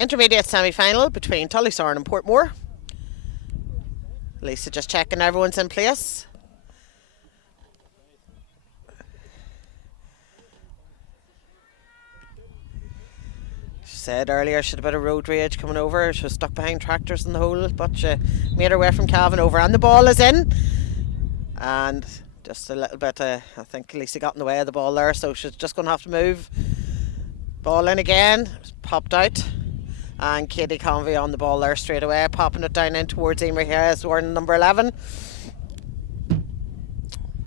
Intermediate semi-final between Tullysaran and Portmore. Lisa just checking everyone's in place. She said earlier she had a bit of road rage coming over. She was stuck behind tractors in the hole, but she made her way from Cavan over, and the ball is in. And just a little bit, I think Lisa got in the way of the ball there, so she's just going to have to move. Ball in again, popped out. And Katie Convey on the ball there straight away, popping it down in towards Emer Hayes, wearing number 11.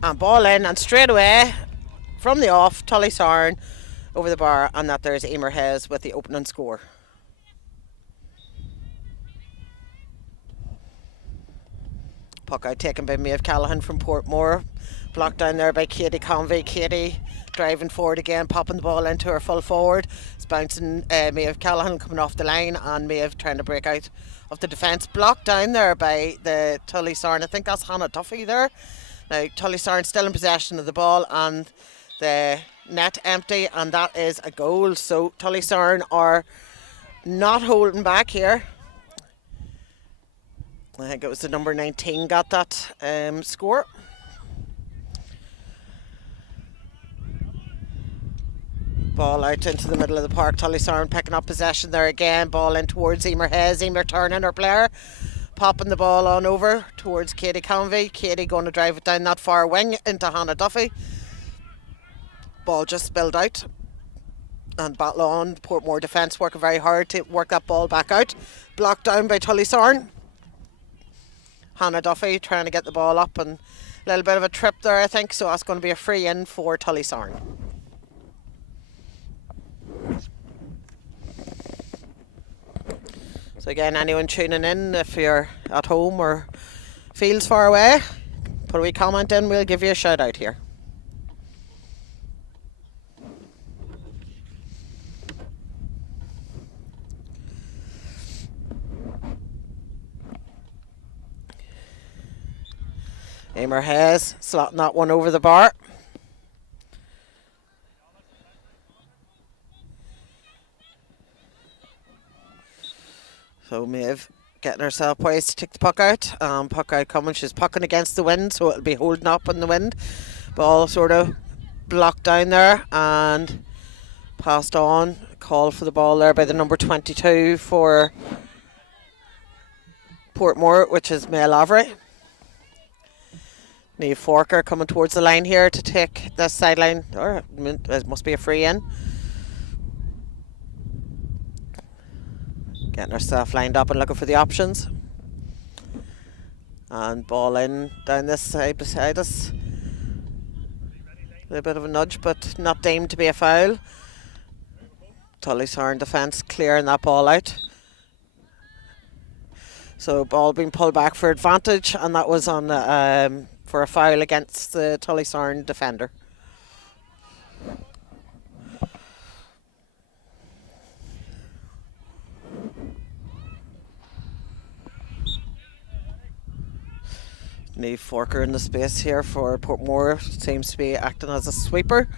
And ball in, and straight away from the off, Tullysaran over the bar, and that there's Emer Hayes with the opening score. Puck out taken by Maeve Callaghan from Portmore. Blocked down there by Katie Convey. Katie driving forward again, popping the ball into her full forward. It's bouncing Maeve Callaghan coming off the line, and Maeve trying to break out of the defence. Blocked down there by the Tullysaran. I think that's Hannah Duffy there. Now Tullysaran still in possession of the ball, and the net empty, and that is a goal. So Tullysaran are not holding back here. I think it was the number 19 got that score. Ball out into the middle of the park. Tullysaran picking up possession there again. Ball in towards Emer Hayes. Emer turning her player. Popping the ball on over towards Katie Convey. Katie going to drive it down that far wing into Hannah Duffy. Ball just spilled out. And battle on. Portmore defence working very hard to work that ball back out. Blocked down by Tullysaran. Hannah Duffy trying to get the ball up, and a little bit of a trip there, I think. So that's going to be a free in for Tullysaran. So again, anyone tuning in, if you're at home or feels far away, put a wee comment in, we'll give you a shout out here. Emer Hayes slotting that one over the bar. So Maeve getting herself poised to take the puck out. Puck out coming. She's pucking against the wind, so it'll be holding up in the wind. Ball sort of blocked down there and passed on. Call for the ball there by the number 22 for Portmore, which is Mel Avery. Niamh Forker coming towards the line here to take this sideline, or it must be a free in. Getting herself lined up and looking for the options. And ball in down this side beside us. A little bit of a nudge, but not deemed to be a foul. Tullysaran defence clearing that ball out. So ball being pulled back for advantage, and that was on for a foul against the Tullysaran defender. Niamh Forker in the space here for Portmore, seems to be acting as a sweeper,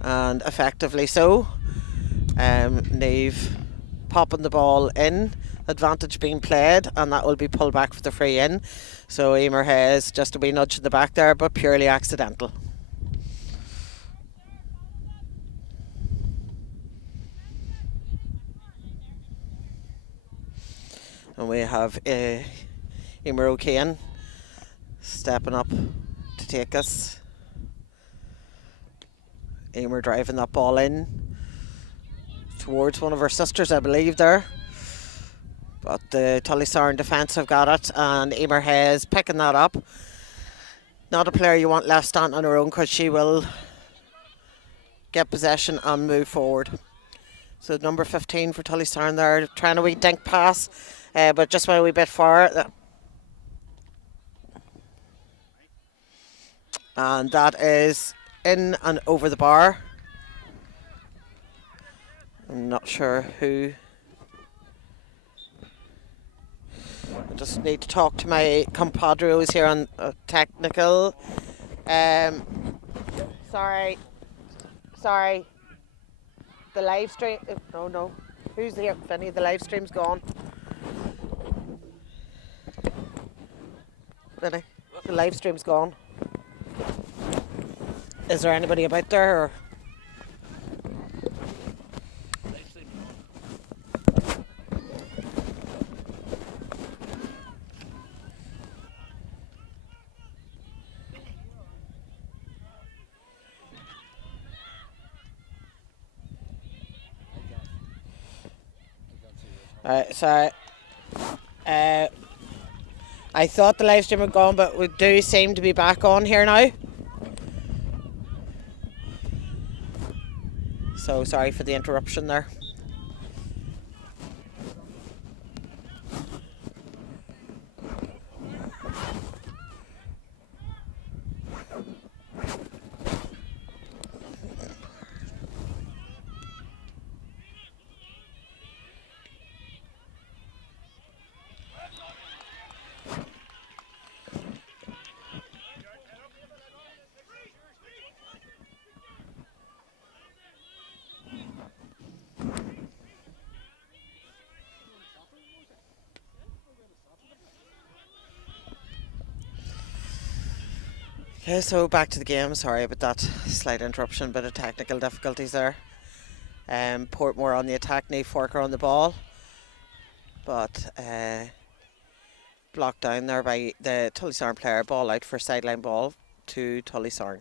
and effectively so. Niamh popping the ball in, advantage being played, and that will be pulled back for the free in. So Emer Hayes just a wee nudge in the back there, but purely accidental. And we have Emer O'Kane stepping up to take us. Emer driving that ball in towards one of her sisters, I believe, there. But the Tullysaran defence have got it, and Emer Hayes picking that up. Not a player you want left standing on her own, because she will get possession and move forward. So number 15 for Tullysaran there, trying a wee dink pass, but just went a wee bit far. And that is in and over the bar. I'm not sure who. I just need to talk to my compadres here on technical. Sorry. The live stream. No. Who's here? Vinny, the live stream's gone. Vinny, the live stream's gone. Is there anybody about there? Or? Sorry. I thought the live stream had gone, but we do seem to be back on here now. So sorry for the interruption there. Okay, so back to the game. Sorry about that slight interruption, bit of technical difficulties there. Portmore on the attack, Neve Forker on the ball, but blocked down there by the Tullysaran player. Ball out for sideline ball to Tullysaran.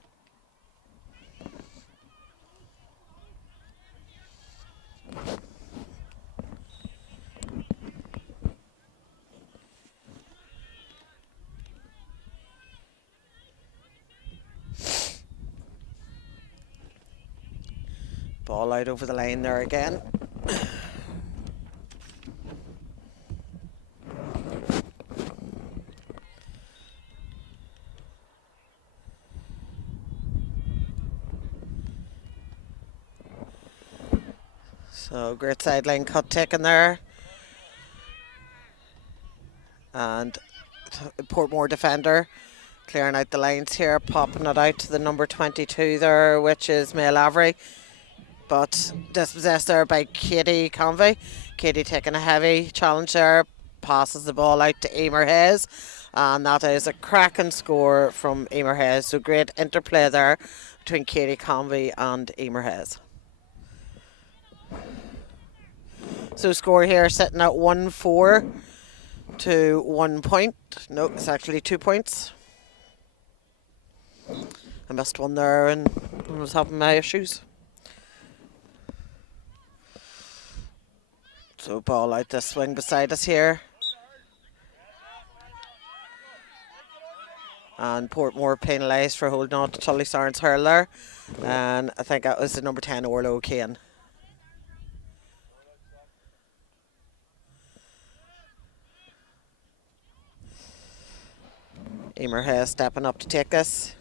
Ball out over the line there again. So great sideline cut taken there. And Portmore defender clearing out the lines here, popping it out to the number 22 there, which is Mail Avery. But dispossessed there by Katie Convey. Katie taking a heavy challenge there, passes the ball out to Emer Hayes, and that is a cracking score from Emer Hayes. So great interplay there between Katie Convey and Emer Hayes. So score here sitting at 1-4 to 1 point. No, it's actually 2 points. I missed one there and I was having my issues. So ball out this swing beside us here. And Portmore penalised for holding on to Tullysaran's hurler. And I think that was the number 10 Orlo Kane. Emer Hayes stepping up to take this.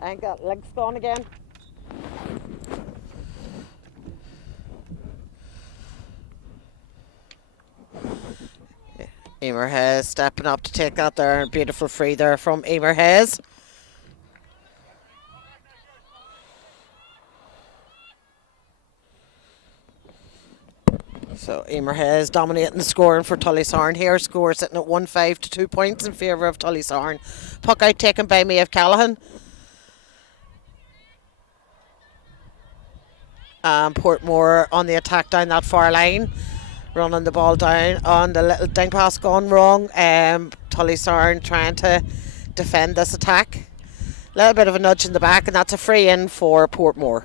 I ain't got legs gone again. Emer Hayes stepping up to take that there. Beautiful free there from Emer Hayes. So Emer Hayes dominating the scoring for Tullysaran here. Score sitting at 1-5 to 2 points in favour of Tullysaran. Puck out taken by Maeve Callaghan. Portmore on the attack down that far line. Running the ball down on the little ding pass gone wrong. Tullysaran trying to defend this attack. A little bit of a nudge in the back, and that's a free in for Portmore.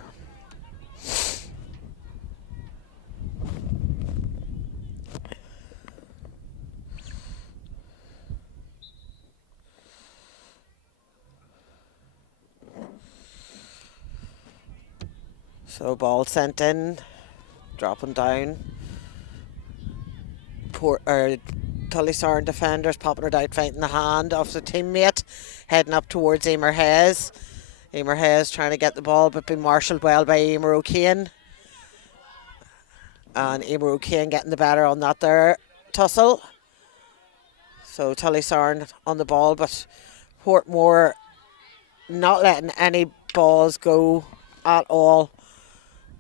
So ball sent in, dropping down. Tullysaran defenders popping it out, fighting the hand of the teammate, heading up towards Emer Hayes. Emer Hayes trying to get the ball, but being marshalled well by Emer O'Kane. And Emer O'Kane getting the better on that there tussle. So Tullysaran on the ball, but Portmore not letting any balls go at all.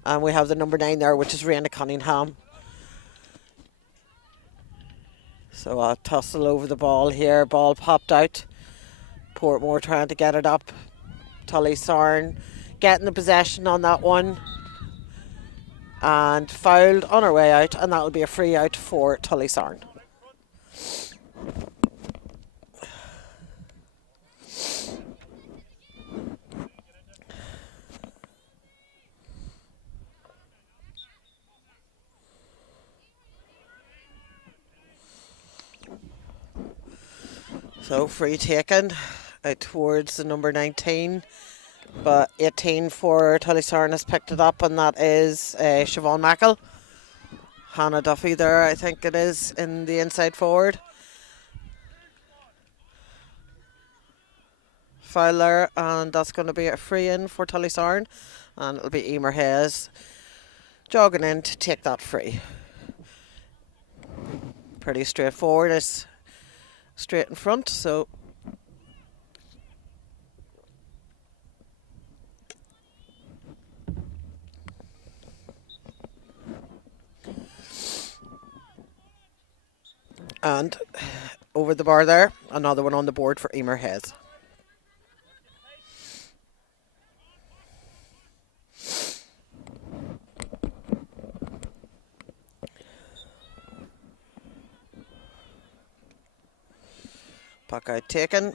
And we have the number 9 there, which is Raina Cunningham. So a tussle over the ball here. Ball popped out. Portmore trying to get it up. Tullysaran getting the possession on that one. And fouled on her way out. And that'll be a free out for Tullysaran. So free taken out towards the number 19, but 18 for Tullysaran has picked it up, and that is Siobhan Mackle. Hannah Duffy there, I think it is, in the inside forward. Foul there, and that's going to be a free in for Tullysaran, and it'll be Emer Hayes jogging in to take that free. Pretty straightforward. It's straight in front, so and over the bar there, another one on the board for Emer Hayes. Puck out taken.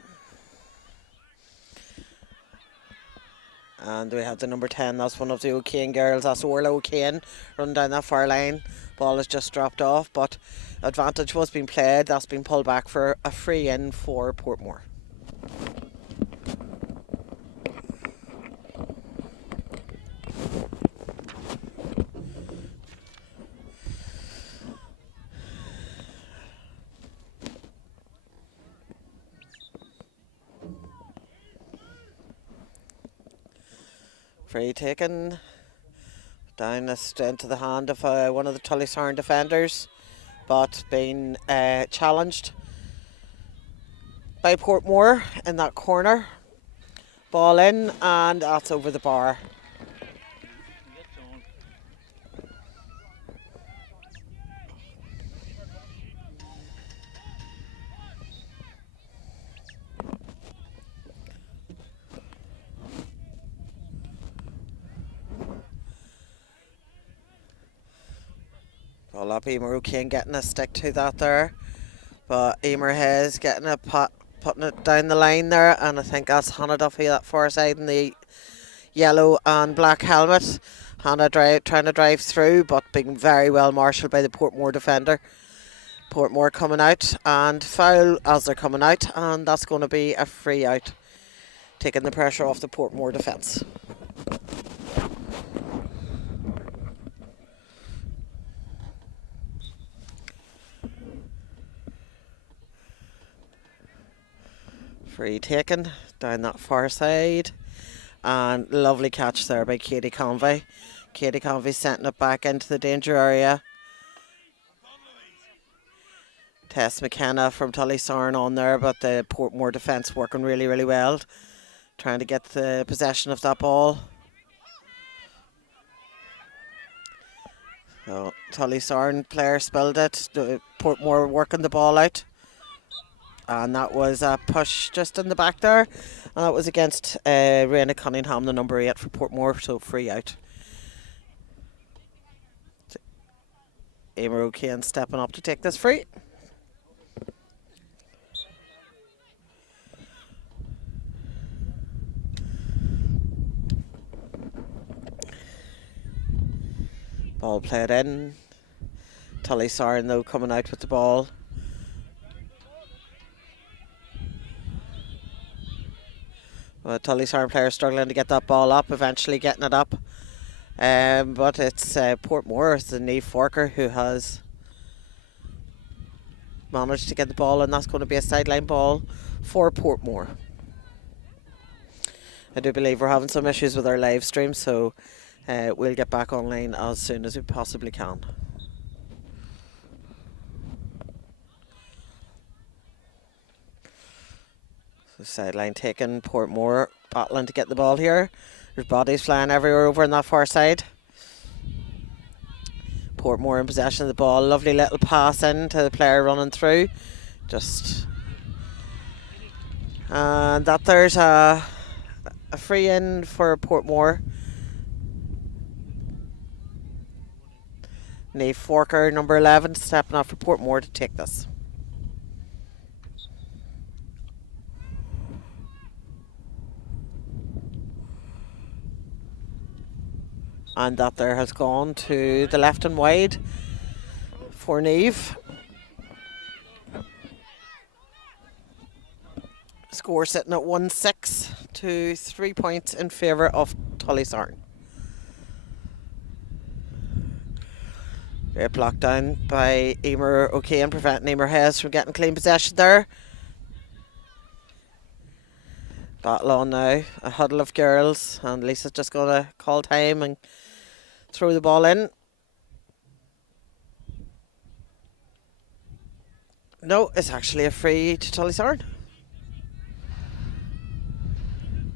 And we have the number 10, that's one of the O'Kane girls, that's Orla O'Kane, running down that far line. Ball has just dropped off, but advantage was being played. That's been pulled back for a free in for Portmore. Free taken down into the hand of one of the Tullysaran defenders, but being challenged by Portmore in that corner. Ball in, and that's over the bar. Ball up, Emer O'Kane getting a stick to that there, but Emer Hayes getting a putting it down the line there, and I think that's Hannah Duffy that far side in the yellow and black helmet. Hannah trying to drive through, but being very well marshalled by the Portmore defender. Portmore coming out, and foul as they're coming out, and that's going to be a free out, taking the pressure off the Portmore defence. Free taken down that far side, and lovely catch there by Katie Convey. Katie Convey sending it back into the danger area. Tess McKenna from Tullysaran on there, but the Portmore defence working really, really well, trying to get the possession of that ball. So Tullysaran player spilled it. Portmore working the ball out. And that was a push just in the back there. And that was against Raina Cunningham, the number 8 for Portmore, so free out. Emer O'Kane stepping up to take this free. Ball played in. Tullysaran though coming out with the ball. Well, Tullysaran player struggling to get that ball up, eventually getting it up. But it's Portmore, it's the Niamh Forker, who has managed to get the ball, and that's going to be a sideline ball for Portmore. I do believe we're having some issues with our live stream, so we'll get back online as soon as we possibly can. So sideline taken, Portmore battling to get the ball here. There's bodies flying everywhere over on that far side. Portmore in possession of the ball. Lovely little pass in to the player running through. And that there's a free in for Portmore. Neve Forker, number 11, stepping off for Portmore to take this. And that there has gone to the left and wide for Neve. Score sitting at 1-6 to 3 points in favour of Tullysaran. Great block down by Emer O'Kane, preventing Emer Hayes from getting clean possession there. Battle on now, a huddle of girls, and Lisa's just going to call time and throw the ball in. No, it's actually a free to Tullysaran.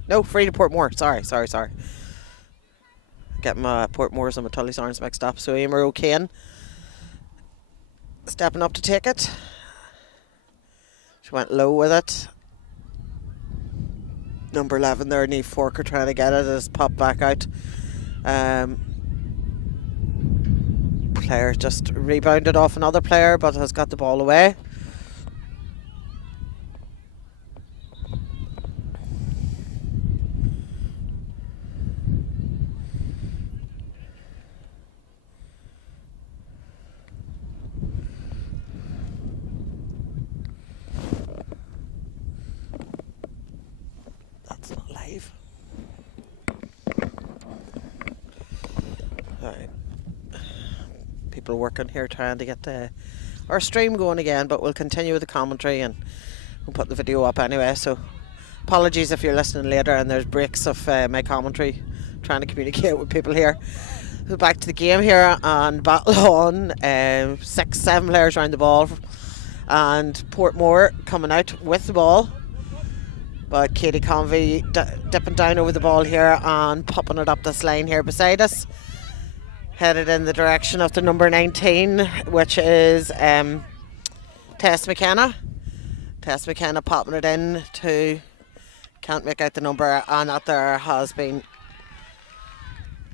No, free to Portmore. Sorry. Getting my Portmores and my Tullysarans mixed up. So Emer O'Kane stepping up to take it. She went low with it. Number 11 there, Neve Forker, trying to get it. It's popped back out. Player just rebounded off another player, but has got the ball away. That's not live. Alright. People working here trying to get our stream going again, but we'll continue with the commentary and we'll put the video up anyway. So apologies if you're listening later and there's breaks of my commentary, trying to communicate with people here. So back to the game here and battle on. 6-7 players around the ball, and Portmore coming out with the ball, but Katie Convey dipping down over the ball here and popping it up this line here beside us, headed in the direction of the number 19, which is Tess McKenna. Tess McKenna popping it in to, can't make out the number, and that there has been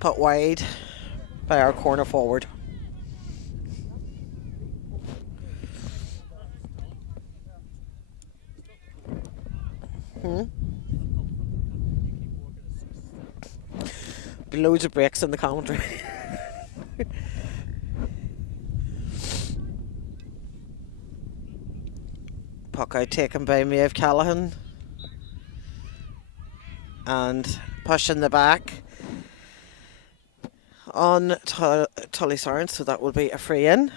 put wide by our corner forward. Be loads of breaks in the commentary. Puck out taken by Maeve Callaghan and pushing the back on Tullysaran, so that will be a free in.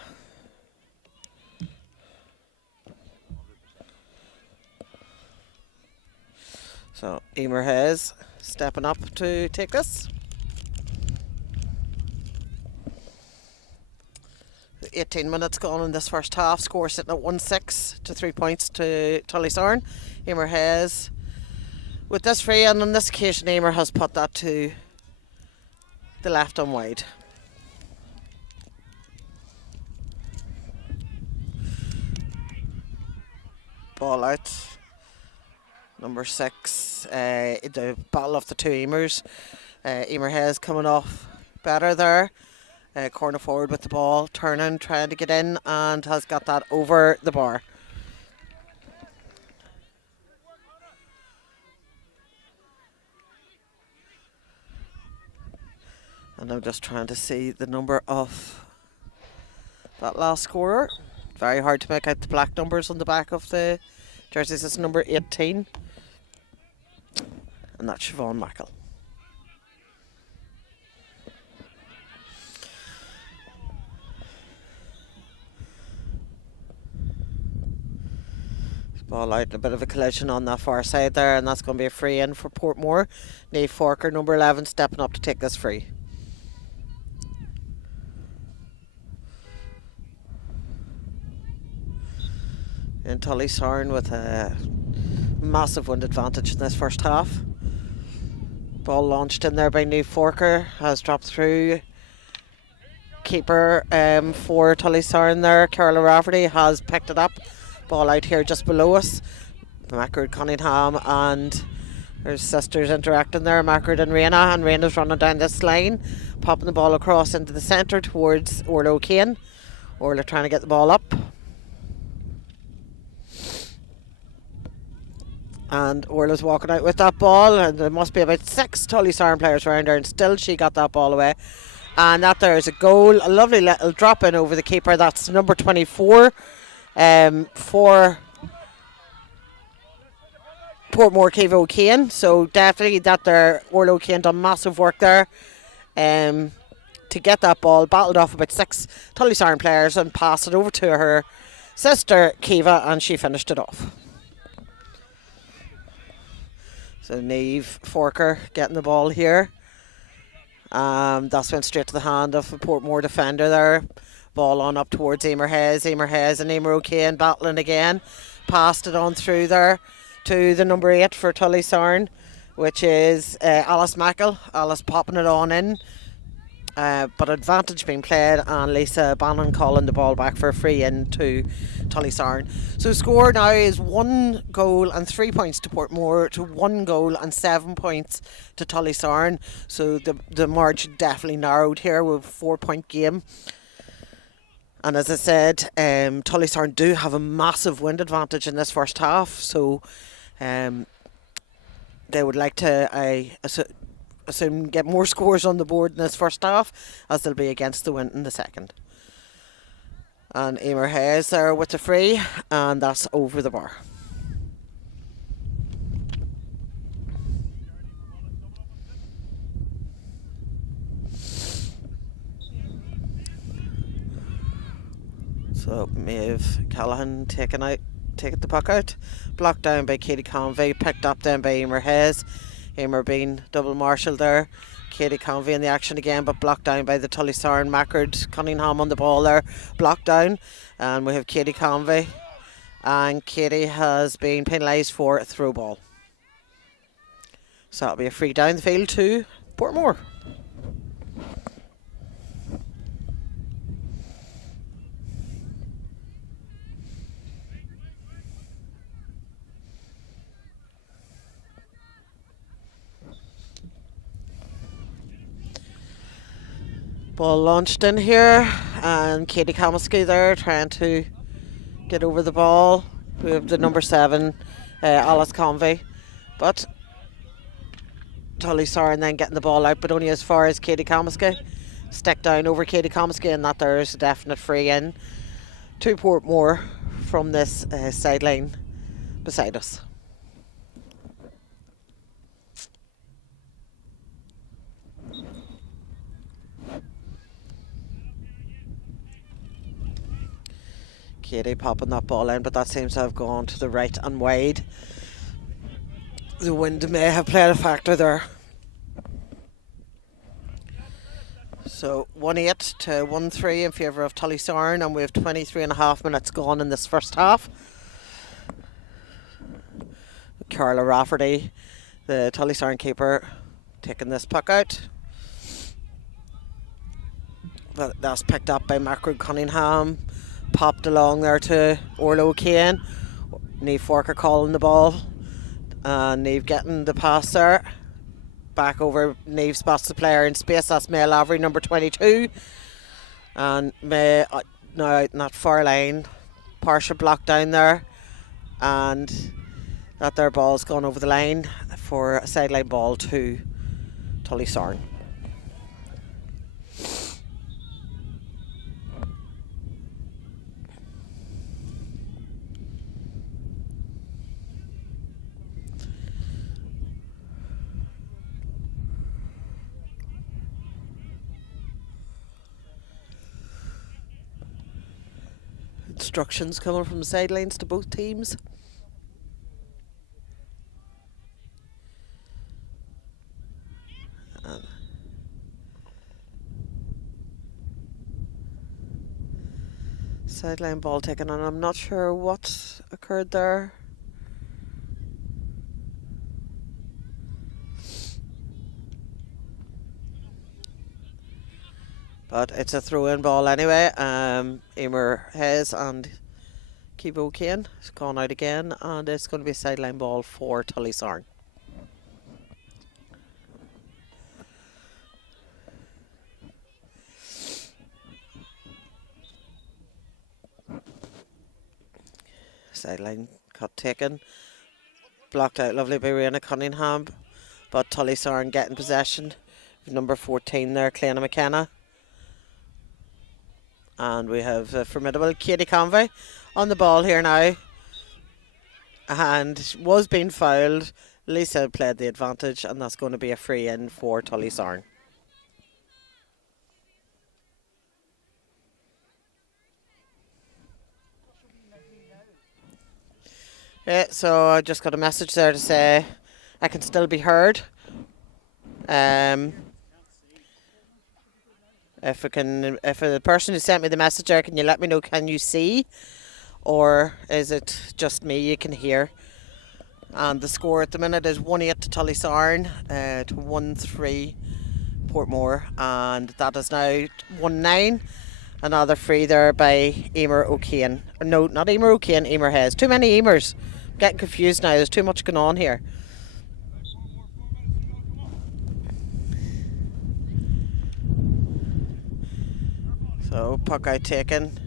So Emer Hayes stepping up to take this. 18 minutes gone in this first half. Score sitting at 1-6 to 3 points to Tullysaran. Emer Hayes with this free, and on this occasion Emer has put that to the left and wide. Ball out. Number 6, the battle of the two Emers. Emer Hayes coming off better there. Corner forward with the ball, turning, trying to get in, and has got that over the bar. And I'm just trying to see the number of that last scorer. Very hard to make out the black numbers on the back of the jerseys. It's number 18. And that's Siobhan Mackle. Ball out, a bit of a collision on that far side there, and that's going to be a free in for Portmore. Niamh Forker, number 11, stepping up to take this free. And Tullysaran with a massive wind advantage in this first half. Ball launched in there by Niamh Forker, has dropped through. Keeper for Tullysaran there, Carla Rafferty, has picked it up. Ball out here just below us. Mackard Cunningham and her sisters interacting there, Mackard and Raina's running down this line, popping the ball across into the centre towards Orla O'Kane. Orla trying to get the ball up. And Orla's walking out with that ball, and there must be about 6 Tullysaran players around her, and still she got that ball away. And that there is a goal, a lovely little drop in over the keeper. That's number 24 for Portmore Kiva O'Kane. So definitely that there, Orla O'Kane done massive work there to get that ball, battled off about 6 Tullysaran players and passed it over to her sister Kiva, and she finished it off. So Niamh Forker getting the ball here. That's went straight to the hand of the Portmore defender there. Ball on up towards Emer Hayes. Emer Hayes and Emer O'Kane battling again. Passed it on through there to the number 8 for Tullysaran, which is Alice Mackle. Alice popping it on in. But advantage being played, and Lisa Bannon calling the ball back for a free in to Tullysaran. So score now is 1 goal and 3 points to Portmore to 1 goal and 7 points to Tullysaran. So the margin definitely narrowed here with a 4-point game. And as I said, Tullysaran do have a massive wind advantage in this first half, so they would like to assume get more scores on the board in this first half, as they'll be against the wind in the second. And Emer Hayes there with the free, and that's over the bar. So Maeve Callaghan taking the puck out, blocked down by Katie Convey, picked up then by Emer Hayes. Emer being double marshalled there. Katie Convey in the action again, but blocked down by the Tullysaran. Mackard Cunningham on the ball there, blocked down. And we have Katie Convey. And Katie has been penalised for a throw ball. So that'll be a free down the field to Portmore. Ball launched in here, and Katie Kamasky there trying to get over the ball. We have the number 7, Alice Convey, but Tullysaran then getting the ball out, but only as far as Katie Kamasky. Stick down over Katie Kamasky, and that there is a definite free in to Portmore from this sideline beside us. Katie popping that ball in, but that seems to have gone to the right and wide. The wind may have played a factor there. So 1-8 to 1-3 in favour of Tullysaran, and we have 23.5 minutes gone in this first half. Carla Rafferty, the Tullysaran keeper, taking this puck out. That's picked up by Mackard Cunningham. Popped along there to Orla O'Kane. Niamh Forker calling the ball. And Niamh getting the pass there. Back over, Niamh spots the player in space. That's May Lavery, number 22. And May now out in that far line. Partial block down there. And that their ball's gone over the line for a sideline ball to Tullysaran. Instructions coming from the sidelines to both teams. Sideline ball taken, and I'm not sure what occurred there. But it's a throw-in ball anyway. Emer Hayes and Kibo Kane has gone out again, and it's going to be a sideline ball for Tullysaran. Sideline cut taken. Blocked out lovely by Raina Cunningham, but Tullysaran getting possession. Number 14 there, Clena McKenna. And we have formidable Katie Convey on the ball here now. And was being fouled. Lisa played the advantage, and that's going to be a free in for Tullysaran. Yeah, so I just got a message there to say I can still be heard. If the person who sent me the message there, can you let me know? Can you see, or is it just me you can hear? And the score at the minute is 1-8 to Tullysaran, to 1-3 Portmore, and that is now 1-9. Another free there by Emer O'Kane. No, not Emer O'Kane, Emer Hayes. Too many Emers. Getting confused now. There's too much going on here. So puck out taken,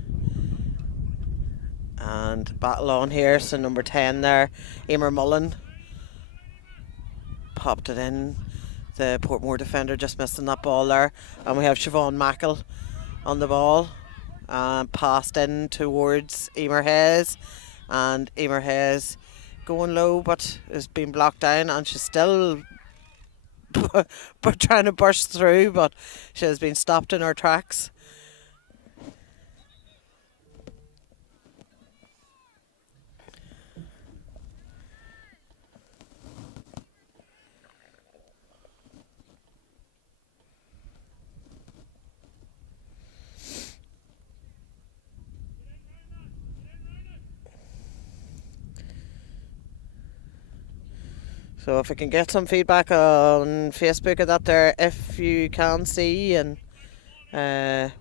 and battle on here. So number 10 there, Emer Mullen, popped it in. The Portmore defender just missing that ball there, and we have Siobhan Mackle on the ball, and passed in towards Emer Hayes, and Emer Hayes going low, but is being blocked down, and she's still trying to burst through, but she has been stopped in her tracks. So if I can get some feedback on Facebook of that there, if you can see, and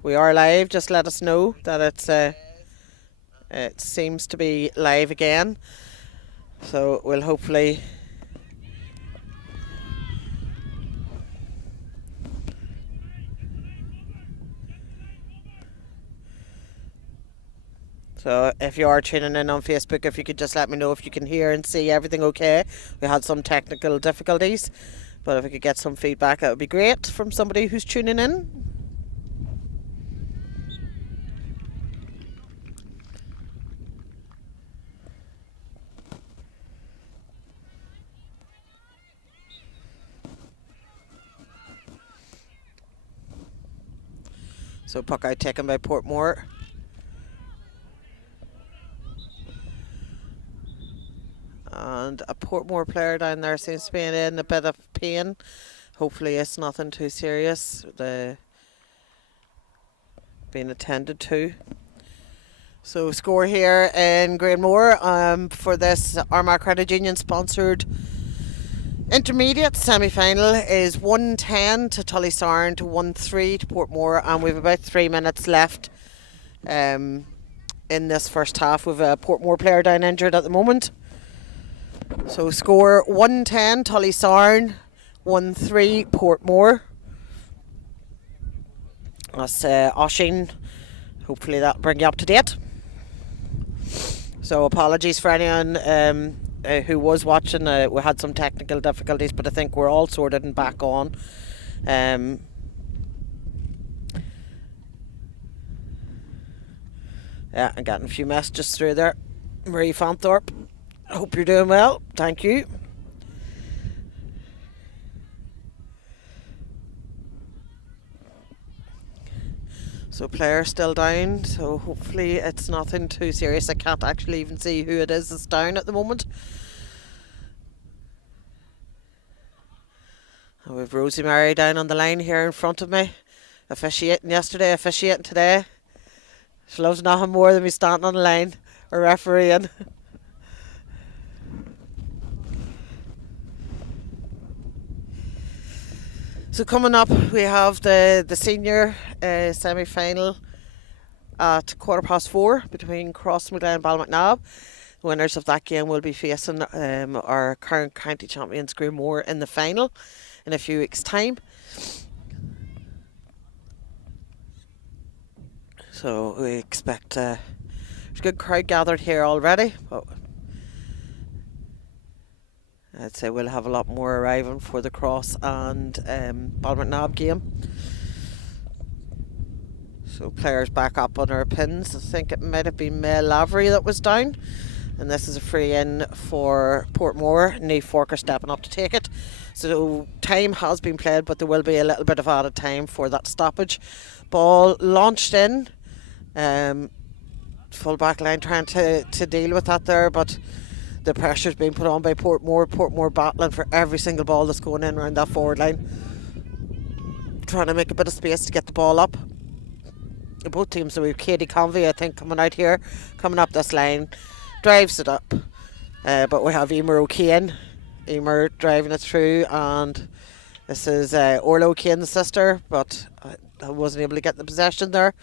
we are live, just let us know that it seems to be live again. So we'll hopefully So if you are tuning in on Facebook, if you could just let me know if you can hear and see everything okay. We had some technical difficulties, but if we could get some feedback, that would be great from somebody who's tuning in. So puck out taken by Portmore. And a Portmore player down there seems to be in a bit of pain. Hopefully it's nothing too serious. They're being attended to. So score here in Grainmore for this Armagh Credit Union sponsored intermediate semi-final is 1-10 to Tullysaran to 1-3 to Portmore, and we've about 3 minutes left in this first half. We've a Portmore player down injured at the moment. So score 1-10 Tullysaran, 1-3 Portmore. That's Oshin. Hopefully that'll bring you up to date. So apologies for anyone who was watching. We had some technical difficulties, but I think we're all sorted and back on. Yeah, I'm getting a few messages through there. Marie Fanthorpe, hope you're doing well. Thank you. So player still down, so hopefully it's nothing too serious. I can't actually even see who it is that's down at the moment. And we've Rosie Mary down on the line here in front of me. Officiating yesterday, officiating today. She loves nothing more than me standing on the line or refereeing. So coming up, we have the senior semi-final at 4:15 between Crossmaglen and Ballymacnabb. The winners of that game will be facing our current county champions Greenmore in the final in a few weeks' time. So we expect there's a good crowd gathered here already, but I'd say we'll have a lot more arriving for the Cross and Ballymacnabb game. So players back up on our pins. I think it might have been Mel Lavery that was down. And this is a free in for Portmore. Neve Forker stepping up to take it. So time has been played, but there will be a little bit of added time for that stoppage. Ball launched in. Full back line trying to deal with that there, but the pressure's being put on by Portmore. Portmore battling for every single ball that's going in around that forward line. Trying to make a bit of space to get the ball up. Both teams, so we've Katie Convey, I think, coming out here, coming up this line, drives it up. But we have Emer O'Kane. Emer driving it through, and this is Orla O'Kane's sister, but I wasn't able to get the possession there.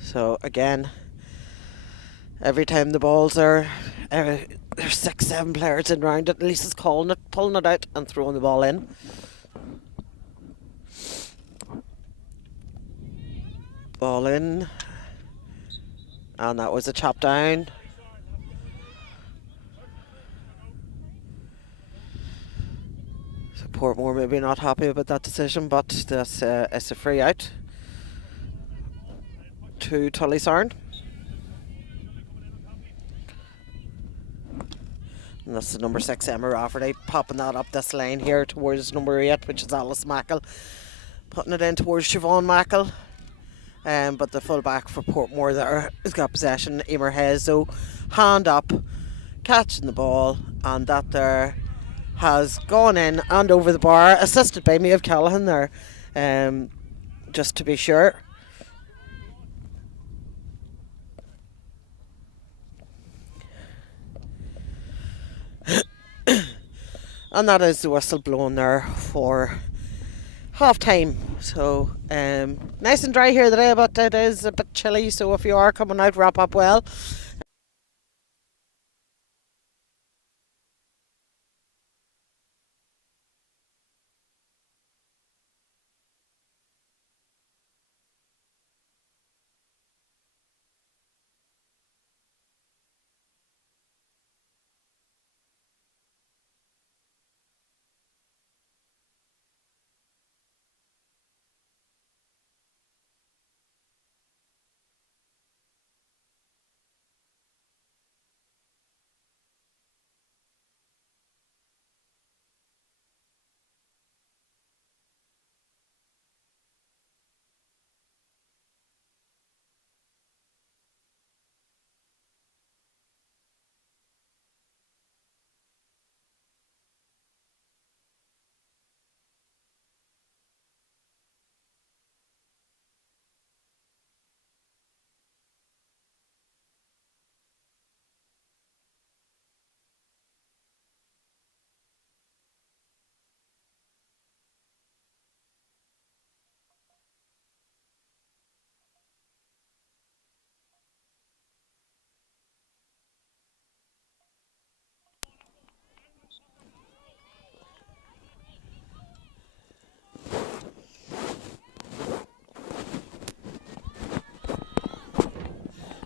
So again, every time the balls are there's 6-7 players in round it, Lisa's calling it, pulling it out and throwing the ball in. Ball in, and that was a chop down. So Portmore maybe not happy about that decision, but this is a free out to Tullysaran. And that's the number 6 Emma Rafferty popping that up this line here towards number 8, which is Alice Mackle, putting it in towards Siobhan Mackle. But the full back for Portmore there has got possession. Emer Hayes, though, hand up, catching the ball, and that there has gone in and over the bar, assisted by Maeve Callaghan there, just to be sure. And that is the whistle blown there for half time. So nice and dry here today, but it is a bit chilly, so if you are coming out, wrap up well.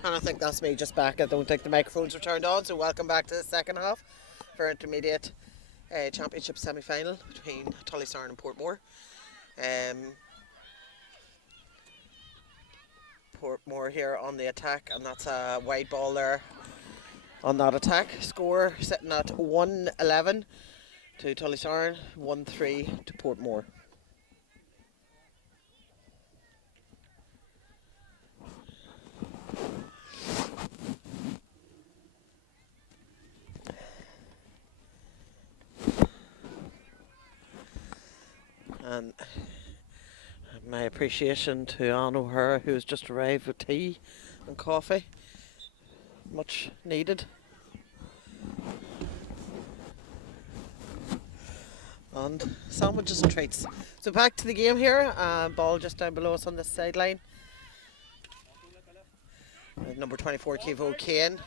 And I think that's me just back. I don't think the microphones were turned on, so welcome back to the second half for intermediate championship semi-final between Tullysaran and Portmore. Portmore here on the attack, and that's a wide ball there on that attack. Score sitting at 1-11 to Tullysaran, 1-3 to Portmore. And My appreciation to Anne O'Hara, who has just arrived with tea and coffee. Much needed. And sandwiches and treats. So back to the game here. Ball just down below us on this sideline. Number 24, Kevo Kane.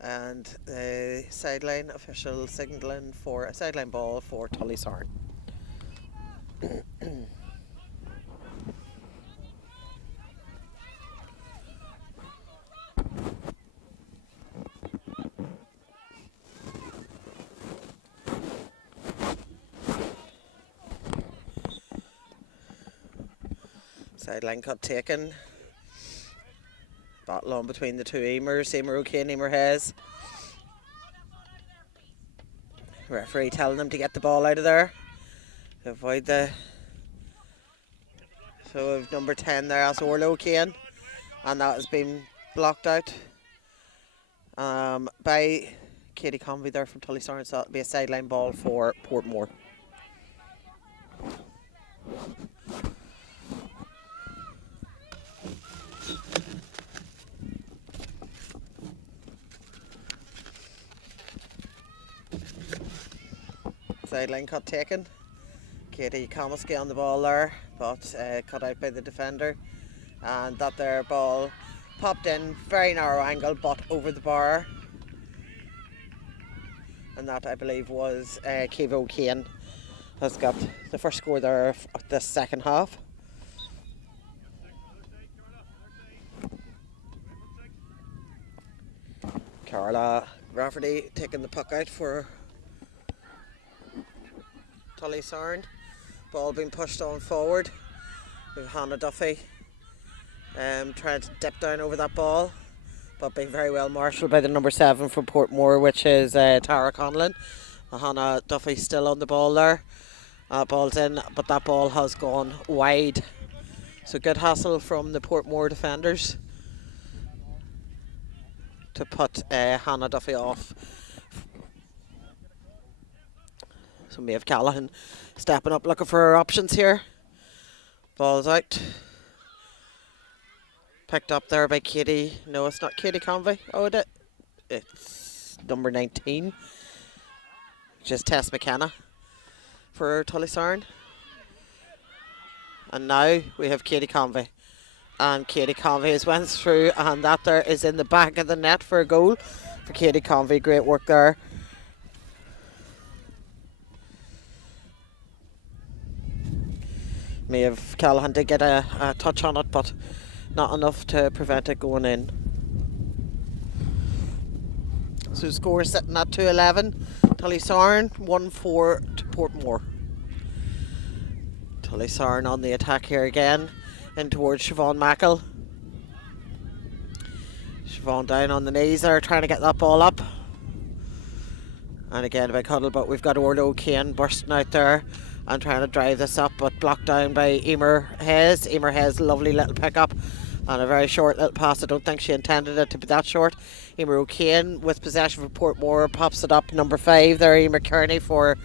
And the sideline official signalling for a sideline ball for Tullysaran. Sideline cut taken. Battle on between the two Eamers, Eamer O'Kane, Eamer Hayes. Referee telling them to get the ball out of there. Avoid the... So we've number 10 there, that's Orla O'Kane. And that has been blocked out by Katie Convey there from Tullysaran. So that'll be a sideline ball for Portmore. Sideline cut taken. Katie Comiskey on the ball there, but cut out by the defender. And that there ball popped in, very narrow angle, but over the bar. And that, I believe, was Kevo Kane has got the first score there of the second half. Carla Rafferty taking the puck out for Tullysaran. Ball being pushed on forward. With Hannah Duffy trying to dip down over that ball, but being very well marshalled by the number 7 from Portmore, which is Tara Conlon. Hannah Duffy still on the ball there. Ball's in, but that ball has gone wide. So good hassle from the Portmore defenders to put Hannah Duffy off. So Maeve Callahan stepping up looking for her options here. Ball's out. Picked up there by Katie. No, it's not Katie Convey. Oh, it's number 19. Which is Tess McKenna for Tullysaran. And now we have Katie Convey. And Katie Convey has went through, and that there is in the back of the net for a goal for Katie Convey. Great work there. Maeve Callahan did get a touch on it, but not enough to prevent it going in. So score is sitting at 2-11. Tullysaran 1-4 to Portmore. Tullysaran on the attack here again, in towards Siobhan Mackle. Siobhan down on the knees there, trying to get that ball up. And again a big huddle, but we've got Orla O'Kane bursting out there and trying to drive this up, but blocked down by Emer Hayes. Emer Hayes, lovely little pickup and a very short little pass. I don't think she intended it to be that short. Emer O'Kane with possession for Portmore, pops it up, number 5 there, Emer Kearney for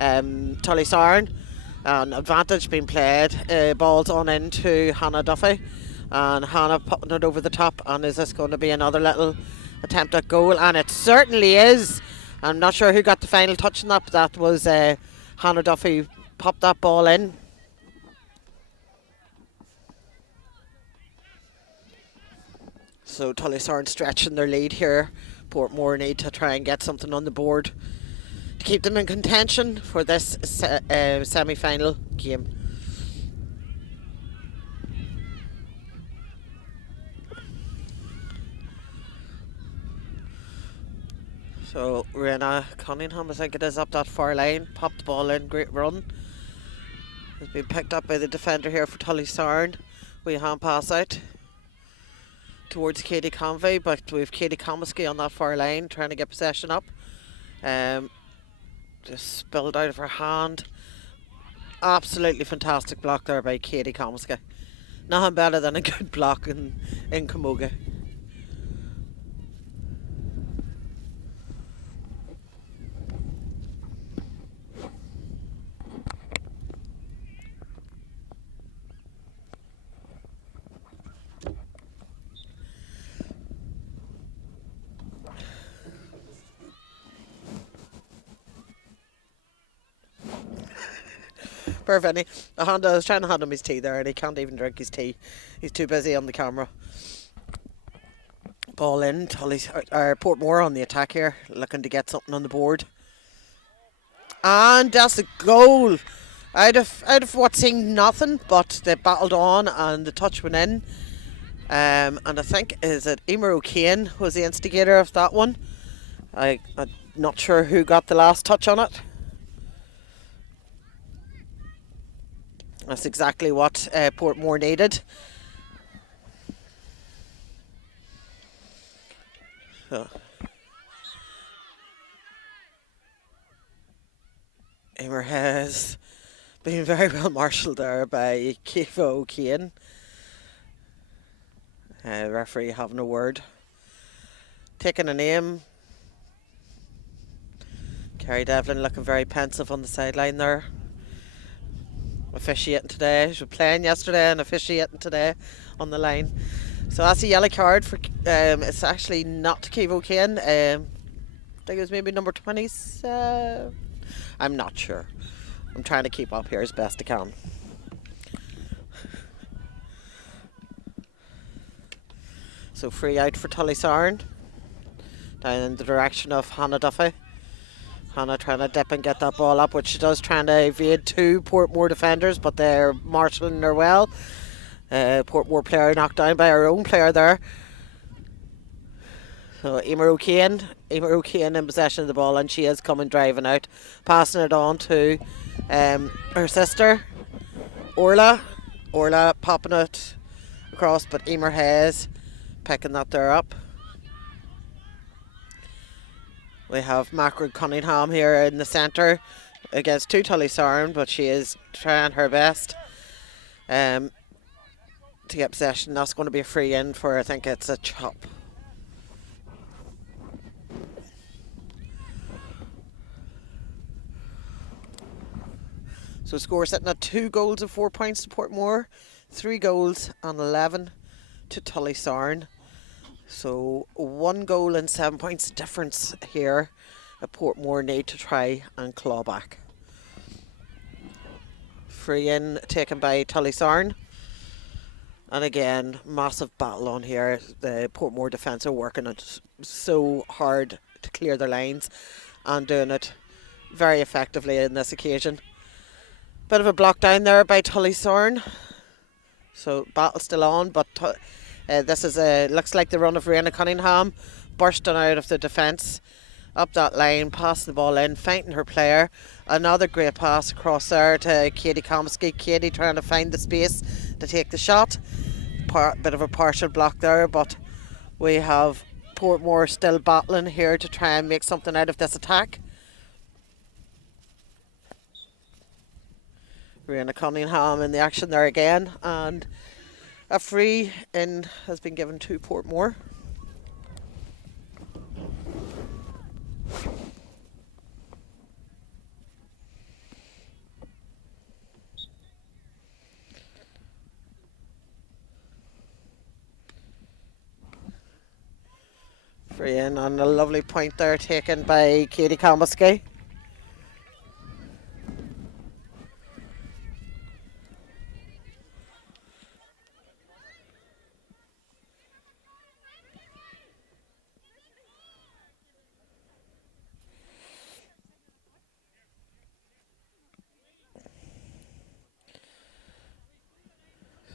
Tullysaran. An advantage being played. Ball's on into Hannah Duffy, and Hannah putting it over the top. And is this going to be another little attempt at goal? And it certainly is. I'm not sure who got the final touch on that, but that was Hannah Duffy popped that ball in. So Tullysaran stretching their lead here. Portmore need to try and get something on the board to keep them in contention for this semi-final game. So Rihanna Cunningham, I think it is, up that far line, popped the ball in, great run. Has been picked up by the defender here for Tullysaran. We hand pass out towards Katie Convey, but we've Katie Comiskey on that far line trying to get possession up. Just spilled out of her hand. Absolutely fantastic block there by Katie Comiskey. Nothing better than a good block in Camogie. Poor Vinny. I was trying to hand him his tea there and he can't even drink his tea. He's too busy on the camera. Ball in. Portmore on the attack here, looking to get something on the board. And that's a goal. Out of what seemed nothing, but they battled on and the touch went in. And I think, is it Emer O'Kane was the instigator of that one. I'm not sure who got the last touch on it. That's exactly what Portmore needed. So. Emer has been very well marshalled there by Kiva O'Kane. Referee having a word. Taking a name. Kerry Devlin looking very pensive on the sideline there. Officiating today. She was playing yesterday and officiating today on the line. So that's a yellow card for. It's actually not Kiva O'Kane. I think it was maybe number 20. I'm not sure. I'm trying to keep up here as best I can. So free out for Tullysaran. Down in the direction of Hannah Duffy. Hannah trying to dip and get that ball up, which she does, trying to evade two Portmore defenders, but they're marshalling her well. Portmore player knocked down by her own player there. So Emer O'Kane in possession of the ball, and she is coming driving out, passing it on to her sister Orla popping it across, but Emer Hayes picking that there up. We have Macra Cunningham here in the centre against two Tullysaran, but she is trying her best to get possession. That's going to be a free in for, I think it's a chop. So score sitting at 2 goals and 4 points to Portmore, 3 goals and 11 to Tullysaran. So 1 goal and 7 points difference here at Portmore need to try and claw back. Free in taken by Tullysaran. And again, massive battle on here. The Portmore defence are working it so hard to clear their lines and doing it very effectively in this occasion. Bit of a block down there by Tullysaran. So battle still on, but this is looks like the run of Rihanna Cunningham, bursting out of the defence, up that line, passing the ball in, feinting her player. Another great pass across there to Katie Comiskey. Katie trying to find the space to take the shot. Bit of a partial block there, but we have Portmore still battling here to try and make something out of this attack. Rihanna Cunningham in the action there again, and a free in has been given to Portmore. Free in on a lovely point there taken by Katie Comiskey.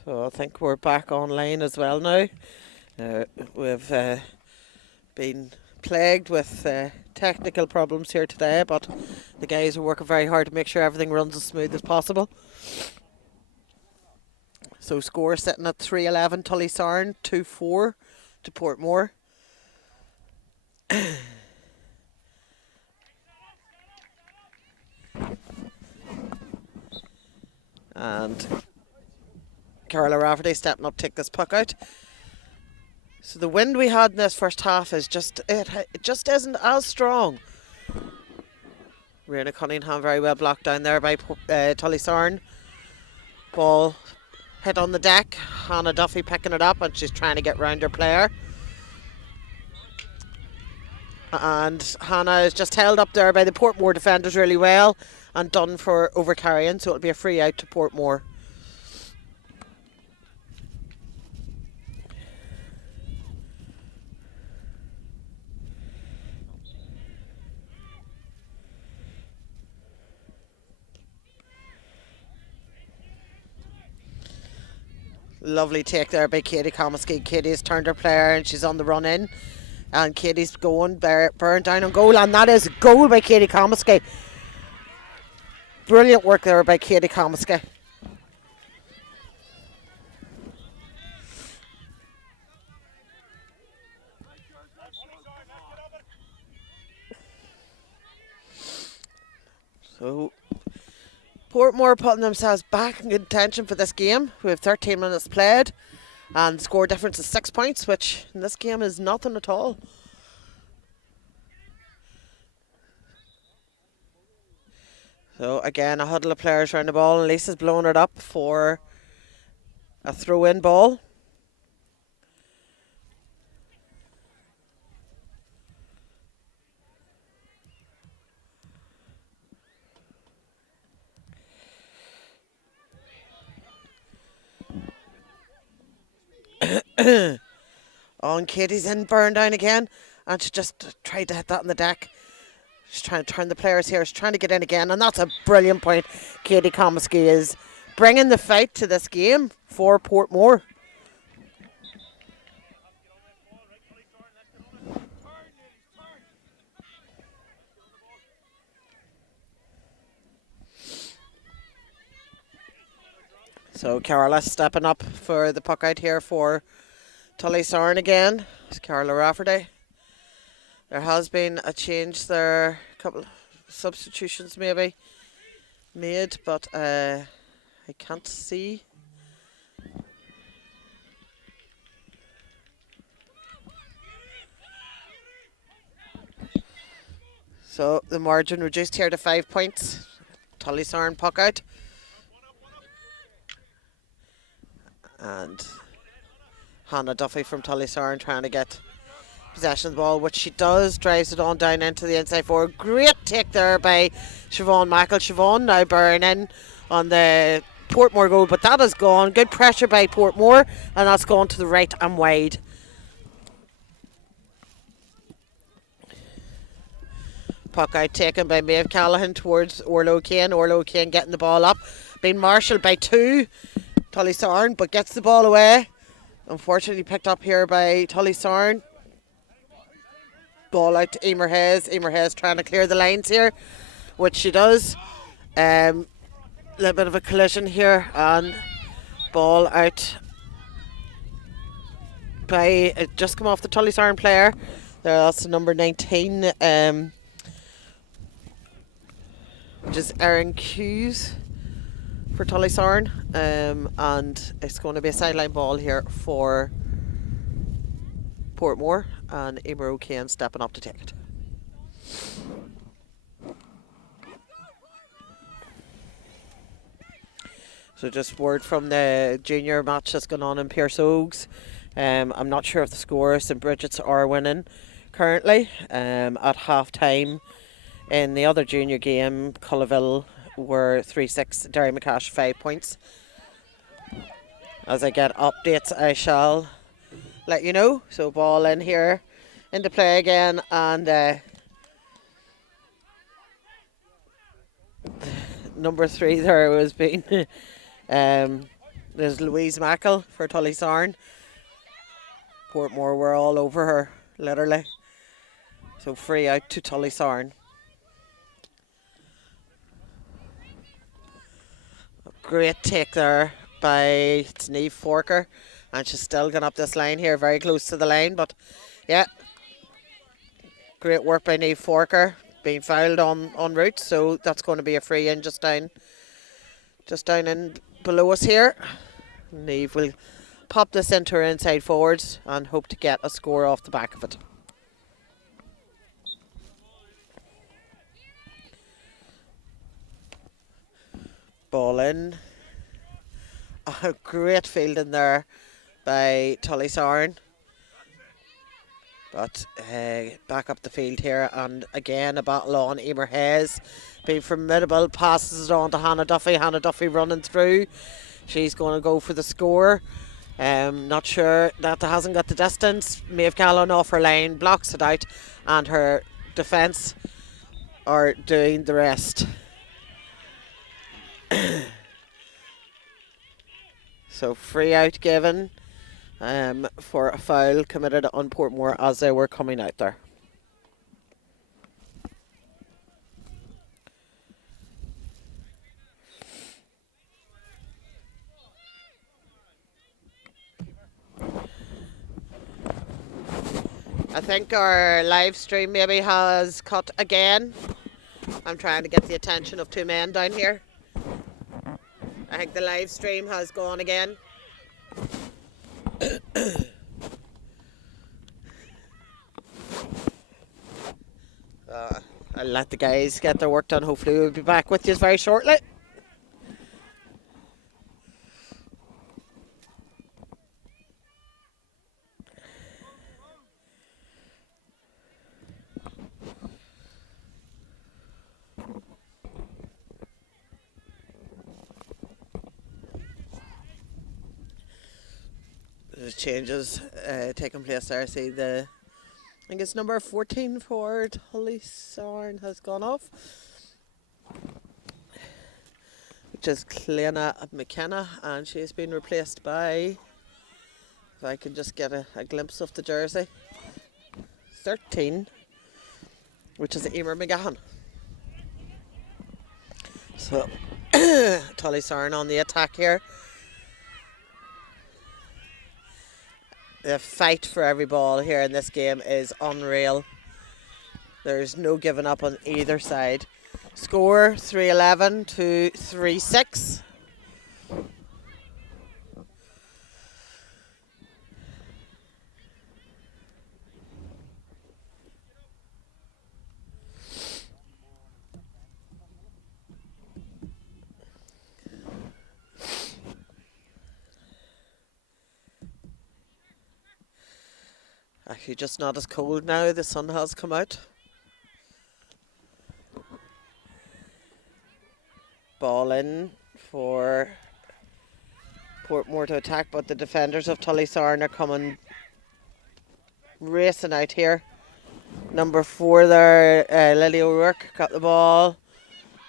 So I think we're back online as well now. We've been plagued with technical problems here today, but the guys are working very hard to make sure everything runs as smooth as possible. So score sitting at 3-11 Tullysaran, 2-4 to Portmore. And Carla Rafferty stepping up to take this puck out. So the wind we had in this first half is it just isn't as strong. Rihanna Cunningham very well blocked down there by Tullysaran. Ball hit on the deck. Hannah Duffy picking it up, and she's trying to get round her player. And Hannah is just held up there by the Portmore defenders really well and done for overcarrying, so it'll be a free out to Portmore. Lovely take there by Katie Comiskey. Katie's turned her player and she's on the run in. And Katie's going burn down on goal, and that is a goal by Katie Comiskey. Brilliant work there by Katie Comiskey. So Portmore putting themselves back in contention for this game. We have 13 minutes played and the score difference is 6 points, which in this game is nothing at all. So again, a huddle of players around the ball, and Lisa's blowing it up for a throw-in ball. Oh, and Katie's in burn down again, and she just tried to hit that in the deck. She's trying to turn the players here. She's trying to get in again, and that's a brilliant point. Katie Comiskey is bringing the fight to this game for Portmore. So Carla stepping up for the puck out here for Tullysaran again. It's Carla Rafferty. There has been a change there, a couple of substitutions maybe made, but I can't see. So the margin reduced here to 5 points. Tullysaran puck out. And Hannah Duffy from Tullysaran trying to get possession of the ball, which she does, drives it on down into the inside forward. Great take there by Siobhan Michael. Siobhan now burning on the Portmore goal, but that is gone. Good pressure by Portmore, and that's gone to the right and wide. Puck out taken by Maeve Callaghan towards Orlo Kane. Orlo Kane getting the ball up, being marshalled by two. Tullysaran, but gets the ball away. Unfortunately picked up here by Tullysaran. Ball out to Emer Hayes. Emer Hayes trying to clear the lines here, which she does. Little bit of a collision here, and ball out by just come off the Tullysaran player. That's number 19, which is Erin Hughes for Tullysaran, and it's going to be a sideline ball here for Portmore, and Emer O'Kane stepping up to take it. So just word from the junior match that's going on in Pearse Oaks. I'm not sure if the score St Bridget's are winning currently. At half time in the other junior game, Cullaville were 3-6, Derry McCash 5 points. As I get updates, I shall let you know. So ball in here into play again, and number 3 there was being there's Louise Mackle for Tullysaran. Portmore were all over her, literally. So free out to Tullysaran. Great take there by Niamh Forker, and she's still going up this line here, very close to the line, but yeah, great work by Niamh Forker, being fouled en route, so that's going to be a free in just down in below us here. Niamh will pop this into her inside forwards and hope to get a score off the back of it. Ball in. A great field in there by Tullysaran, but back up the field here, and again a battle on. Emer Hayes being formidable, passes it on to Hannah Duffy. Hannah Duffy running through. She's going to go for the score. Not sure that hasn't got the distance. Maeve Callan off her line, blocks it out, and her defence are doing the rest. So free out given for a foul committed on Portmore as they were coming out there. I think our live stream maybe has cut again. I'm trying to get the attention of two men down here. I think the live stream has gone again. I'll let the guys get their work done. Hopefully we'll be back with you very shortly. There's changes taking place there. See I think it's number 14 for Tullysaran has gone off, which is Cleana McKenna, and she has been replaced by, if I can just get a glimpse of the jersey, 13, which is Emer McGahan. So Tullysaran on the attack here. The fight for every ball here in this game is unreal. There's no giving up on either side. Score 3-11 to 3-6. Actually just not as cold now, the sun has come out. Ball in for Portmore to attack, but the defenders of Tullysaran are coming racing out here. Number 4 there, Lily O'Rourke got the ball,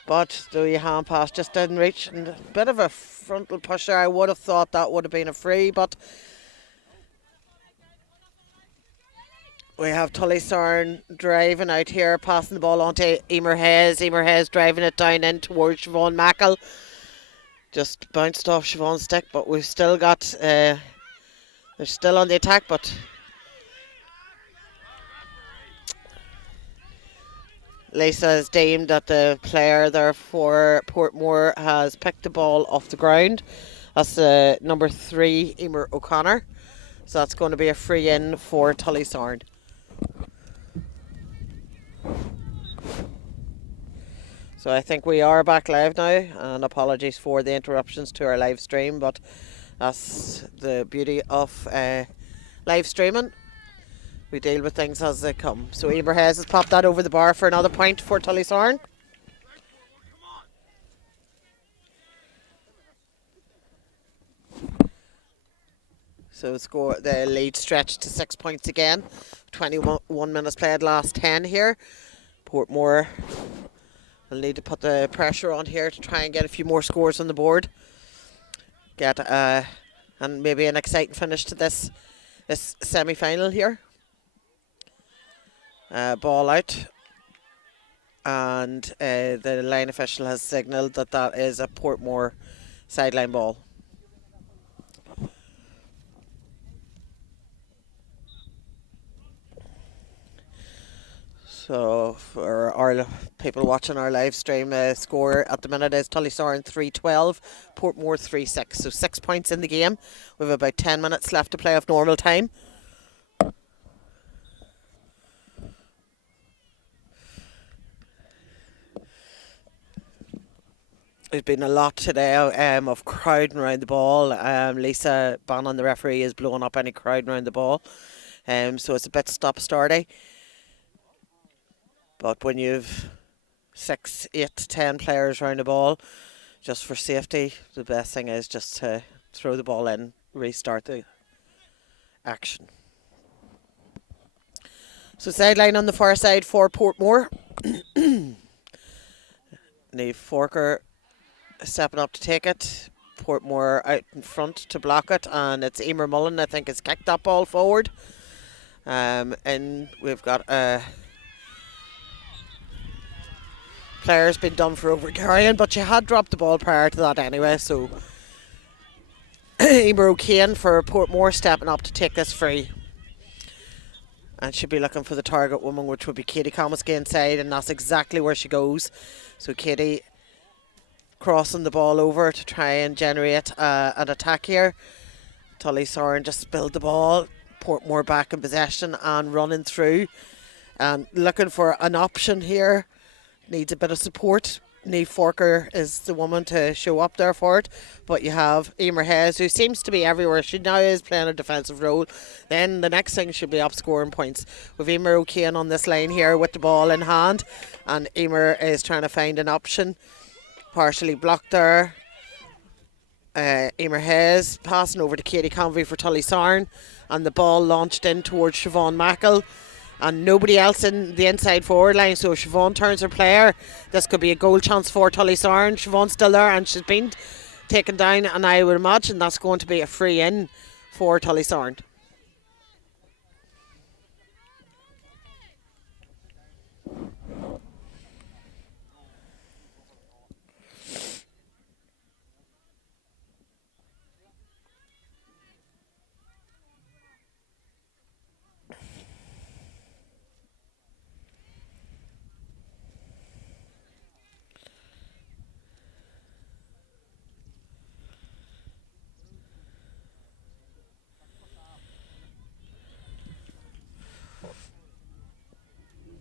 but the hand pass just didn't reach, and a bit of a frontal push there. I would have thought that would have been a free, but we have Tullysaran driving out here, passing the ball on to Emer Hayes. Emer Hayes driving it down in towards Siobhan Mackle. Just bounced off Siobhan's stick, but we've still got, they're still on the attack, but Lisa has deemed that the player there for Portmore has picked the ball off the ground. That's number 3, Emer O'Connor. So that's going to be a free in for Tullysaran. So I think we are back live now, and apologies for the interruptions to our live stream, but that's the beauty of live streaming. We deal with things as they come. So Emer Hayes has popped that over the bar for another point for Tullysaran. So score the lead stretched to 6 points again. 21 minutes played, last 10 here. Portmore will need to put the pressure on here to try and get a few more scores on the board. Get and maybe an exciting finish to this semi-final here. Ball out, and the line official has signalled that that is a Portmore sideline ball. So for our people watching our live stream, score at the minute is Tullysaran 3-12, Portmore 3-6. So 6 points in the game. We have about 10 minutes left to play of normal time. There's been a lot today of crowding around the ball. Lisa Bannon, the referee, is blowing up any crowding around the ball. So it's a bit stop-starty. But when you've 6, 8, 10 players round the ball, just for safety, the best thing is just to throw the ball in, restart the action. So sideline on the far side for Portmore. Niamh Forker stepping up to take it. Portmore out in front to block it, and it's Emer Mullen, I think, has kicked that ball forward. And we've got players been done for over carrying, but she had dropped the ball prior to that anyway, so Emer O'Kane for Portmore stepping up to take this free. And she'll be looking for the target woman, which would be Katie Comiskey inside, and that's exactly where she goes. So Katie crossing the ball over to try and generate an attack here. Tullysaran just spilled the ball. Portmore back in possession and running through. And looking for an option here. Needs a bit of support. Niamh Forker is the woman to show up there for it. But you have Emer Hayes, who seems to be everywhere. She now is playing a defensive role. Then the next thing should be up scoring points. With Emer O'Kane on this line here with the ball in hand. And Emer is trying to find an option. Partially blocked there. Emer Hayes passing over to Katie Convey for Tullysaran. And the ball launched in towards Siobhan Mackle. And nobody else in the inside forward line. So if Siobhan turns her player, this could be a goal chance for Tullysaran. Siobhan's still there and she's been taken down. And I would imagine that's going to be a free in for Tullysaran.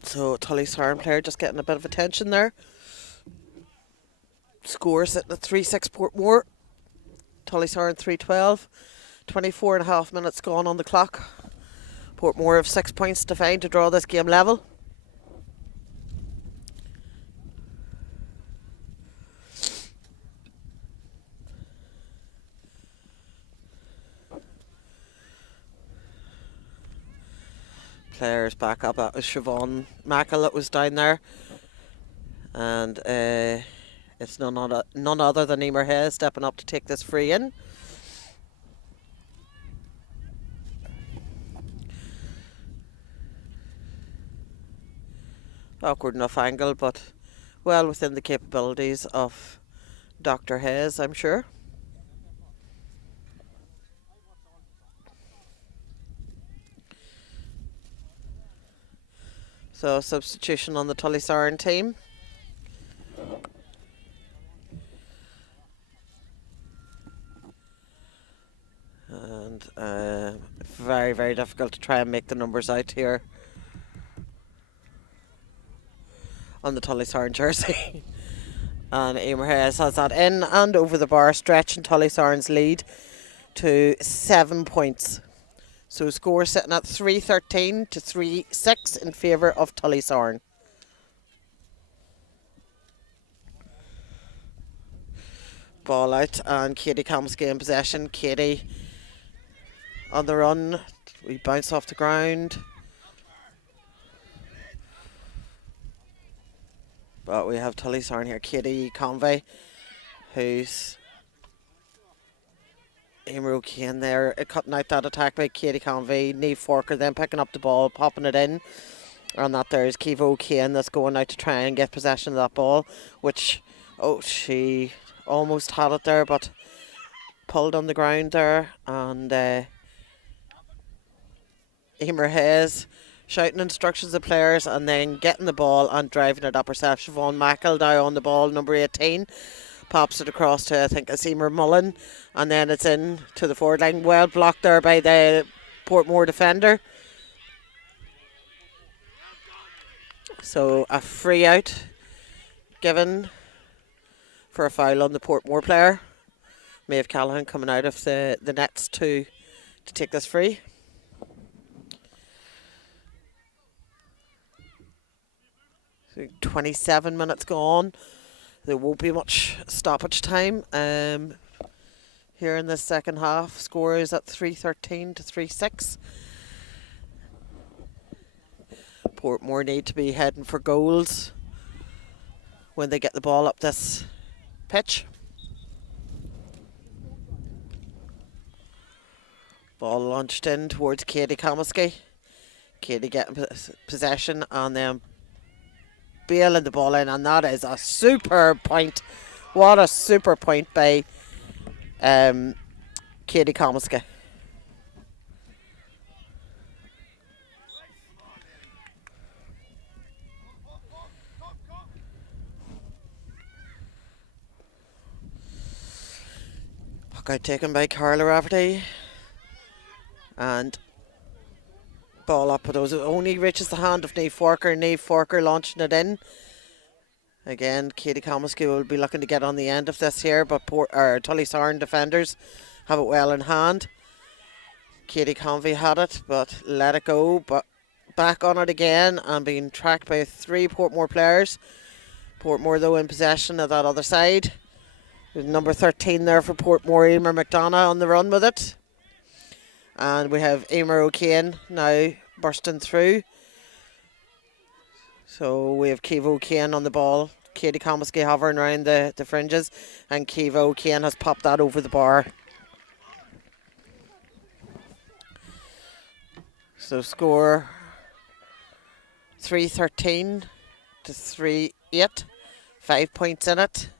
So Tullysaran player just getting a bit of attention there. Score sitting at 3-6 Portmore. Tullysaran 3-12. 24 and a half minutes gone on the clock. Portmore have 6 points to find to draw this game level. Players back up. That was Siobhan Mackle that was down there. And it's none other than Emer Hayes stepping up to take this free in. Awkward enough angle, but well within the capabilities of Dr. Hayes, I'm sure. So substitution on the Tullysaran team. And very, very difficult to try and make the numbers out here on the Tullysaran jersey. And Emer Hayes has that in and over the bar, stretching Tullysaran's lead to 7 points. So score sitting at 3-13 to 3-6 in favour of Tullysaran. Ball out and Katie Comiskey in possession. Katie on the run. We bounce off the ground. But we have Tullysaran here. Katie Convey, who's Emer O'Kane there, cutting out that attack by Katie Convey. Niamh Forker then picking up the ball, popping it in. And that there's Kiva O'Kane that's going out to try and get possession of that ball, which, she almost had it there, but pulled on the ground there. And Emer Hayes shouting instructions to players and then getting the ball and driving it up herself. Siobhan Mackle now on the ball, number 18. Pops it across to, I think, it's Emer Mullen. And then it's in to the forward line. Well blocked there by the Portmore defender. So a free out given for a foul on the Portmore player. Maeve Callaghan coming out of the nets to take this free. So 27 minutes gone. There won't be much stoppage time here in the second half. Score is at 3-13 to 3-6. Portmore need to be heading for goals when they get the ball up this pitch. Ball launched in towards Katie Comiskey. Katie getting possession and then bailing the ball in, and that is a super point. What a super point by Katie Comiskey. Puck out taken by Carla Rafferty. And ball up, but it only reaches the hand of Niamh Forker. Niamh Forker launching it in. Again, Katie Comiskey will be looking to get on the end of this here, but Tullysaran defenders have it well in hand. Katie Convey had it, but let it go. But back on it again and being tracked by 3 Portmore players. Portmore, though, in possession of that other side. There's number 13 there for Portmore, Emer McDonough, on the run with it. And we have Emer O'Kane now bursting through. So we have Kiva O'Kane on the ball. Katie Comiskey hovering around the fringes. And Kiva O'Kane has popped that over the bar. So score 3-13 to 3-8. 5 points in it.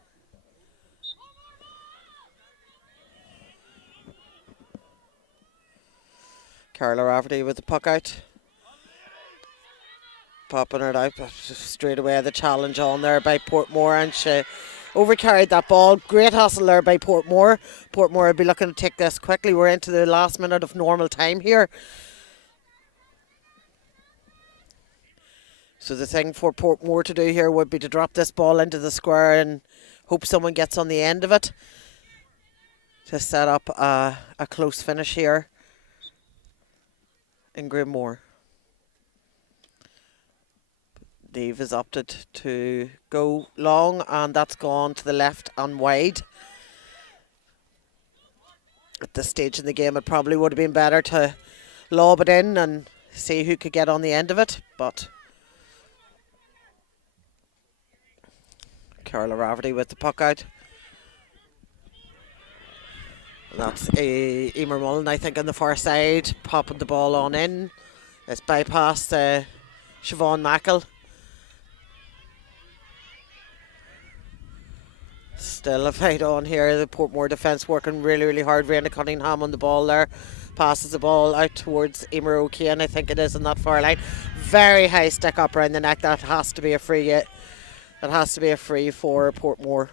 Carla Rafferty with the puck out. Popping it out, but straight away the challenge on there by Portmore, and she overcarried that ball. Great hustle there by Portmore. Portmore will be looking to take this quickly. We're into the last minute of normal time here. So the thing for Portmore to do here would be to drop this ball into the square and hope someone gets on the end of it to set up a close finish here in Grimmore. Dave has opted to go long, and that's gone to the left and wide. At this stage in the game, it probably would have been better to lob it in and see who could get on the end of it, but Carla Rafferty with the puck out. That's Emer Mullen, I think, on the far side, popping the ball on in. It's bypassed Siobhan Mackle. Still a fight on here. The Portmore defence working really, really hard. Raina Cunningham on the ball there. Passes the ball out towards Emer O'Kane, I think it is, on that far line. Very high stick up around the neck. That has to be a free. That has to be a free for Portmore.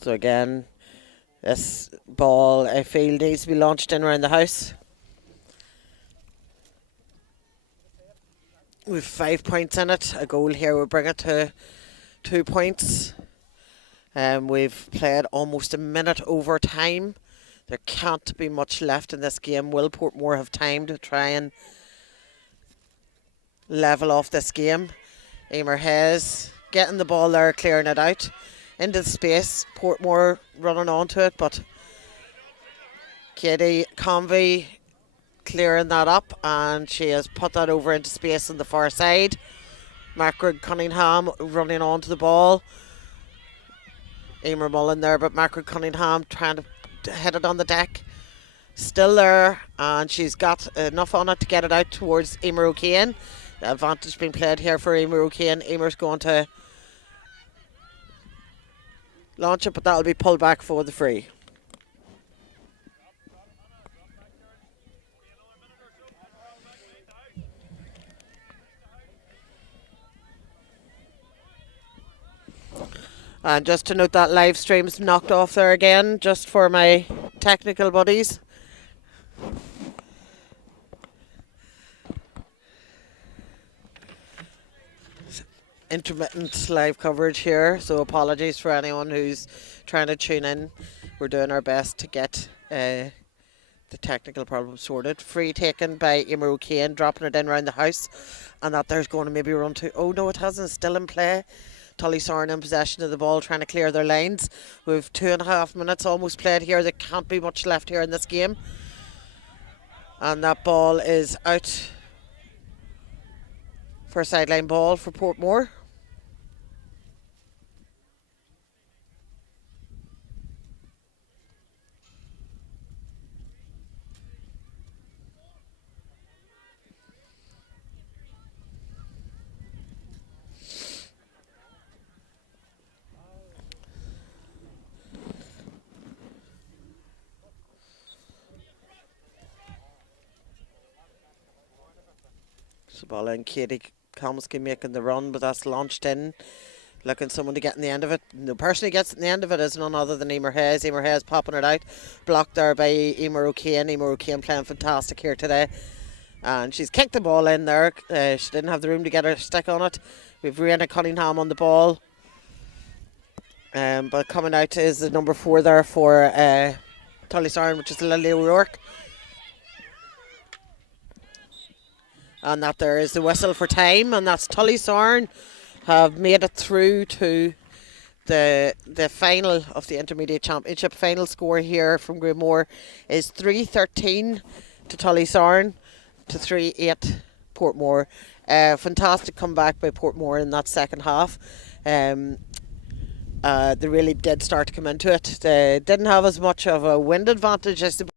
So again, this ball, I feel, needs to be launched in around the house. We've 5 points in it. A goal here will bring it to 2 points. We've played almost a minute over time. There can't be much left in this game. Will Portmore have time to try and level off this game? Emer Hayes getting the ball there, clearing it out into the space. Portmore running onto it, but Katie Convey clearing that up, and she has put that over into space on the far side. Macra Cunningham running onto the ball. Emer Mullen there, but Macra Cunningham trying to hit it on the deck. Still there, and she's got enough on it to get it out towards Emer O'Kane. The advantage being played here for Emer O'Kane. Emer's going to launch it, but that'll be pulled back for the free. And just to note that live stream's knocked off there again, just for my technical buddies. intermittent live coverage here, so apologies for anyone who's trying to tune in. We're doing our best to get the technical problem sorted. Free taken by Emer O'Kane, dropping it in around the house, and that there's going to maybe run to. Oh no, it hasn't. It's still in play. Tullysaran in possession of the ball, trying to clear their lines. We've 2.5 minutes almost played here. There can't be much left here in this game. And that ball is out for a sideline ball for Portmore. So ball in, Katie Kalmsky making the run, but that's launched in. Looking someone to get in the end of it. The person who gets in the end of it is none other than Emer Hayes. Emer Hayes popping it out. Blocked there by Emer O'Kane. Emer O'Kane playing fantastic here today. And she's kicked the ball in there. She didn't have the room to get her stick on it. We've Rihanna Cunningham on the ball. But coming out is the number 4 there for Tullysaran, which is Lily O'Rourke. And that there is the whistle for time, and that's Tullysaran have made it through to the final of the Intermediate Championship. Final score here from Greenmore is 3-13 to Tullysaran to 3-8 Portmore. Fantastic comeback by Portmore in that second half. They really did start to come into it. They didn't have as much of a wind advantage as the